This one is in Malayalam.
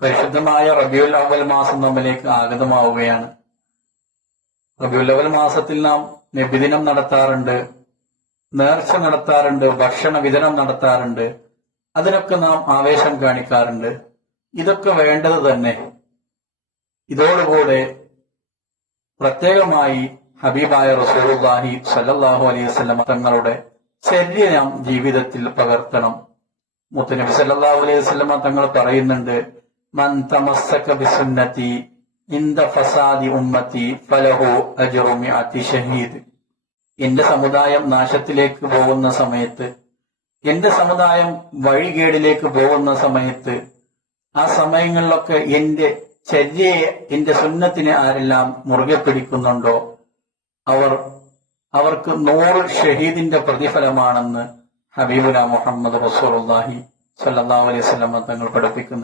പരിശുദ്ധമായ റബീഉൽ അവ്വൽ മാസം നമ്മിലേക്ക് ആഗതമാവുകയാണ്. റബീഉൽ അവ്വൽ മാസത്തിൽ നാം നബിദിനം നടത്താറുണ്ട്, നേർച്ച നടത്താറുണ്ട്, ഭക്ഷണ വിതരണം നടത്താറുണ്ട്. അതിനൊക്കെ നാം ആവേശം കാണിക്കാറുണ്ട്. ഇതൊക്കെ വേണ്ടത് തന്നെ. ഇതോടുകൂടെ പ്രത്യേകമായി ഹബീബായ റസൂലുള്ളാഹി സ്വല്ലല്ലാഹു അലൈഹി വസല്ലം തങ്ങളുടെ ചര്യ നാം ജീവിതത്തിൽ പകർത്തണം. മുത്തുനബി സല്ലല്ലാഹു അലൈഹി വസല്ലം തങ്ങൾ പറയുന്നുണ്ട്, മൻ തമസ്സക ബിസുന്നതി ഇൻദ ഫസാദി ഉമ്മത്തി ഫലഹു അജ്റു മിഅതി ഷഹീദ്. എന്റെ സമുദായം നാശത്തിലേക്ക് പോകുന്ന സമയത്ത്, എന്റെ സമുദായം വഴികേടിലേക്ക് പോകുന്ന സമയത്ത്, ആ സമയങ്ങളിലൊക്കെ എന്റെ ചര്യയെ, എന്റെ സുന്നത്തിനെ ആരെല്ലാം മുറുകെ പിടിക്കുന്നുണ്ടോ അവർക്ക് 100 ഷഹീദിന്റെ പ്രതിഫലമാണെന്ന് ഹബീബുന മുഹമ്മദ് റസൂലുള്ളാഹി സ്വല്ലല്ലാഹു അലൈഹി വസല്ലം തങ്ങൾ പഠിപ്പിക്കുന്നു.